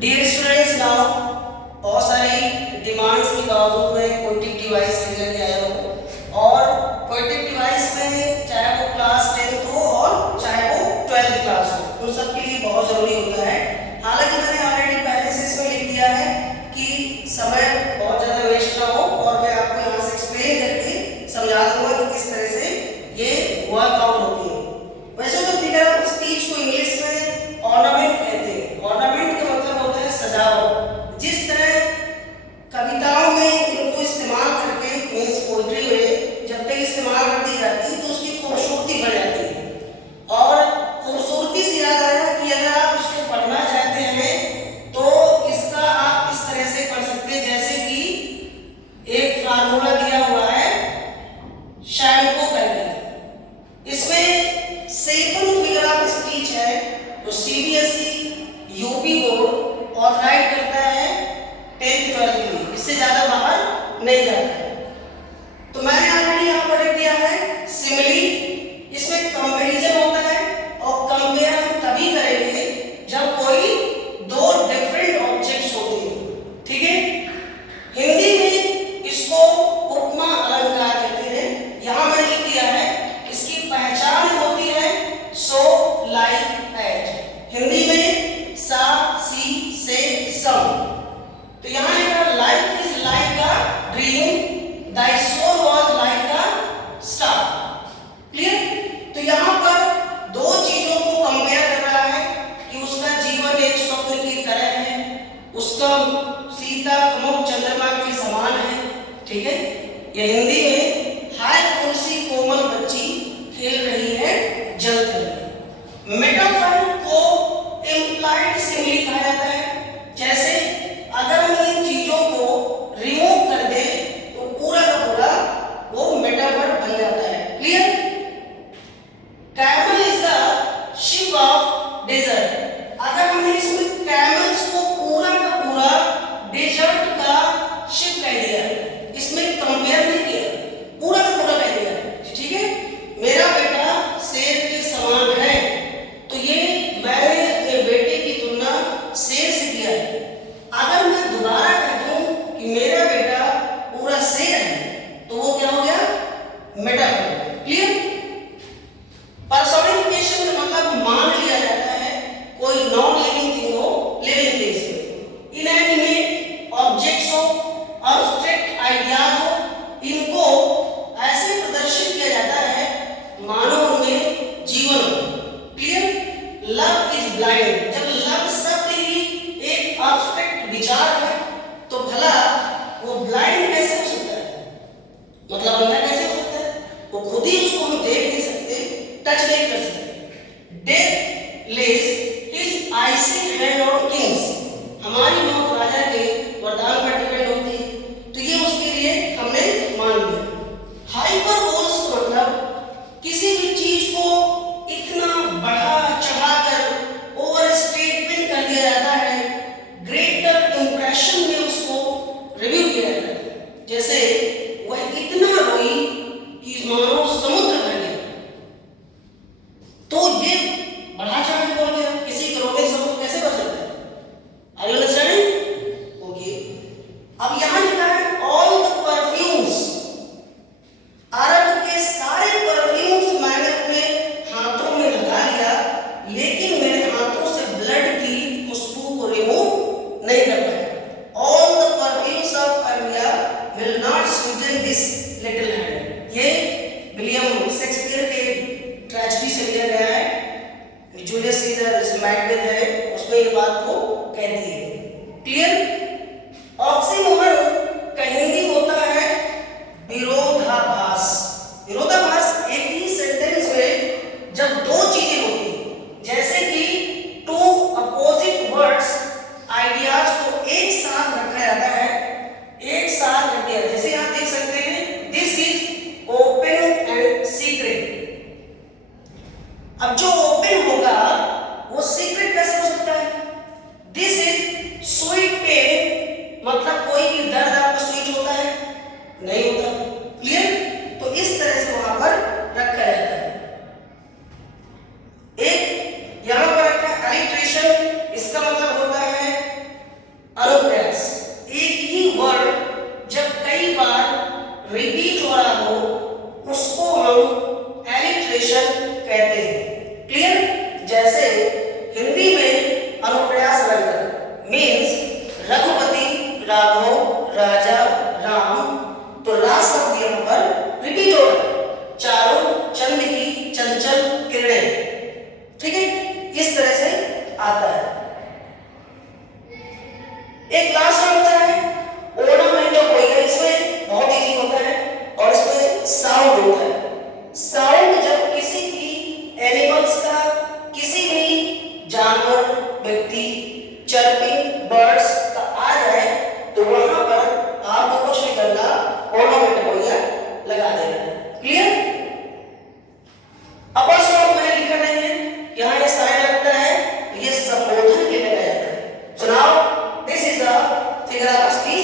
Dear students, now बहुत सारी demands के बावजूद मैं पोएटिक डिवाइस लेकर के आया हूँ। और पोएटिक डिवाइस में चाहे वो क्लास 10th हो और चाहे वो 12th क्लास हो, उन सब के लिए बहुत ज़रूरी होता है। हालांकि मैंने ऑलरेडी पहले से इसमें लिख दिया है कि समय बहुत ज़्यादा वेस्ट ना हो और मैं आपको यहाँ से एक्सप्लेन करके समझा दूंगा कि किस तरह से ये वर्कआउट होती है। वैसे तो फिगर ऑफ स्पीच को इंग्लिश में ऑर्नामेंट कहते हैं। ऑर्नामेंट का मतलब होता है सजावट। जिस तरह कविताओं में इनको इस्तेमाल करके मीन्स पोइट्री में जब तक इस्तेमाल कर दी जाती है तो उसकी खूबसूरती बढ़ जाती है। और खूबसूरती से याद आया कि अगर आप इसको पढ़ना चाहते हैं तो इसका आप इस तरह से पढ़ सकते हैं, जैसे कि एक फार्मूला दिया हुआ है शैम्पू करके। इसमें 7 फिगर ऑफ स्पीच है तो सीबीएसई यूपी बोर्ड ऑथराइज करता है 10th 12th के लिए, इससे ज्यादा बाहर नहीं जाता है। तो मैंने ऑलरेडी यहाँ पर लिख दिया है सिमिली। इसमें कंपैरिजन होता है और कंपेयर हम तभी करेंगे जब कोई दो डिफरेंट ऑब्जेक्ट्स होते हैं, ठीक है। हिंदी में इसको उपमा अलंकार कहते हैं। यहाँ मैंने लिख दिया है इसकी पहचान होती है सो लाइक एज। हिंदी में सा सी से सम। तो यहाँ लिखा life is like a dream, the soul was like a star. Clear. तो यहाँ पर दो चीजों को कंपेयर कर रहा है कि उसका जीवन एक स्वप्न की तरह है, उसका सीता मुख चंद्रमा के समान है, ठीक है। ये हिंदी में हाय तुलसी कोमल बच्ची खेल रही है जल तले। मेटाफर को इम्प्लाइड सिमिली कहा जाता है। जैसे अगर हम इन चीजों को रिमूव कर दे तो पूरा का पूरा वो मेटाफर बन जाता है। Clear. Camel is the ship of desert. अगर हमने इसमें कैमल्स को पूरा का पूरा डेजर्ट का शिप कह दिया, इसमें कंपेयर नहीं किया, पूरा का पूरा कह दिया, ठीक है। मेरा बेटा शेर के समान है, तो ये मैंने अपने बेटे की तुलना शेर से किया है। अगर मैं दोबारा कह दूं कि मेरा बेटा पूरा शेर है तो वो क्या हो गया, मेटाफर। क्लियर। पर्सोनिफिकेशन का मतलब मान लिया जाता है कोई नॉन लिविंग थिंग हो लिविंग थिंग्स में। इनएनिमेट ऑब्जेक्ट्स हो, अब्स्ट्रैक्ट आइडियाज हो, इनको ऐसे प्रदर्शित किया जाता है मानो उनमें जीवन हो। क्लियर। Love is blind. जब लव शब्द ही एक अब्स्ट्रैक्ट विचार है तो भला वो ब्लाइंड कैसे हो सकता है, मतलब अंधा कैसे हो सकता है। वो खुद ही उसको हम देख नहीं सकते, टच नहीं कर सकते। Death lays his icy hand on kings. हमारी मौत राजा के वरदान पर डिपेंड होती है, तो ये उसके लिए हमने मान लिया। हाइपरबोल्स का मतलब किसी भी चीज को इतना बढ़ा चढ़ाकर ओवर स्टेटमेंट कर दिया जाता है, ग्रेटर इंप्रेशन में उसको रिव्यू किया जाता है। जैसे वह इतना रोई कि मानो समुद्र भर गया, तो ये बढ़ा चढ़ा के बोल गया। किसी के रोने से समुद्र कैसे भर सकता है। Are you understanding. ओके। अब यहाँ लिखा है ऑल द परफ्यूम्स। अरब के सारे परफ्यूम्स मैंने अपने हाथों में लगा लिया, लेकिन मेरे हाथों से ब्लड की खुशबू को रिमूव नहीं कर पाया। All the perfumes of Arabia will not Sutton this little hand. ये विलियम शेक्सपियर के ट्रेजेडी से लिया गया है। जूलियस सीजर मैकबेथ है, उसमें ये बात को कहती है। क्लियर। ऑक्सीमोरन का हिंदी होता है विरोधाभास। विरोधाभास एक ही सेंटेंस में जब दो चीजें होती हैं, जैसे कि टू अपोजिट वर्ड्स आइडियाज को एक साथ रखा जाता है, एक साथ रख दिया। जैसे आप देख सकते हैं this is open and secret. अब जो ओपन होगा वो सीक्रेट कैसे हो सकता है। दिस इज स्वीट पेन, मतलब कोई भी दर्द आपको स्वीट होता है, नहीं होता। क्लियर। तो इस तरह से वहां पर रखा जाता है। एक यहां पर रखा है अलिट्रेशन। इसका मतलब होता है कहते हैं। क्लियर? जैसे हिंदी में अनुप्रास व्यंजन मीन्स रघुपति, राघव, राजा, राम, तो रा शब्द यहाँ पर रिपीट हो रहा है। चारों, चंद की, चंचल, किरणें। ठीक है, इस तरह से आता है। एक लास्ट में होता है ओनामेटोपोइया। इसमें बहुत इजी होता है और इसमें साउंड होता है। साउंड जब किसी की एनिमल्स का, किसी भी जानवर, व्यक्ति, चर्पिंग बर्ड्स का आ जाए तो वहां पर आपको कुछ नहीं करना, ओनामेटोपोइया लगा देना है। क्लियर? अपर स्टॉप मैंने लिखा नहीं है, यहाँ ये साइन लगता है, ये संबोधन के लिए लगाया जाता है। So now this is a figure of speech.